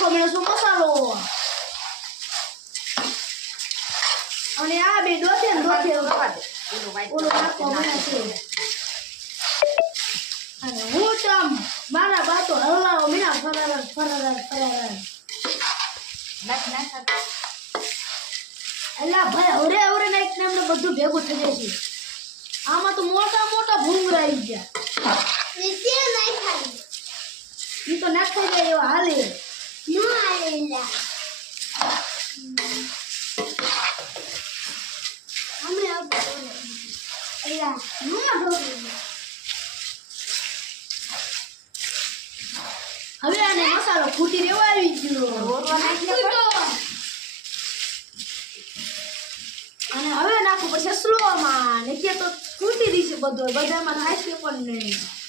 આખો મેળો મસાલો અને આ બે દોથે ઓલો નાખો મને છે અને હું તમ મારા બાતો હલાવો મીના ફરાર નાખ અલ્લા ભાઈ હવે નાખ ને અમને બધું ભેગું થઈ જાય છે આમાં તો મોટા ભૂંગળા આવી ગયા નીચે નાખ ખાલી ઈ તો નાખી જાય એવા હાલે નો હાલે અમે આપ અલ્લા નો ઢોકી હવે આને મસાલો ફૂટી રેવા આવી ગયો ઓરવા નાખી અને હવે નાખો પછી સ્લોમાં ને કે તો ફૂટી દીશે બધો બધામાં થાય છે પણ નહીં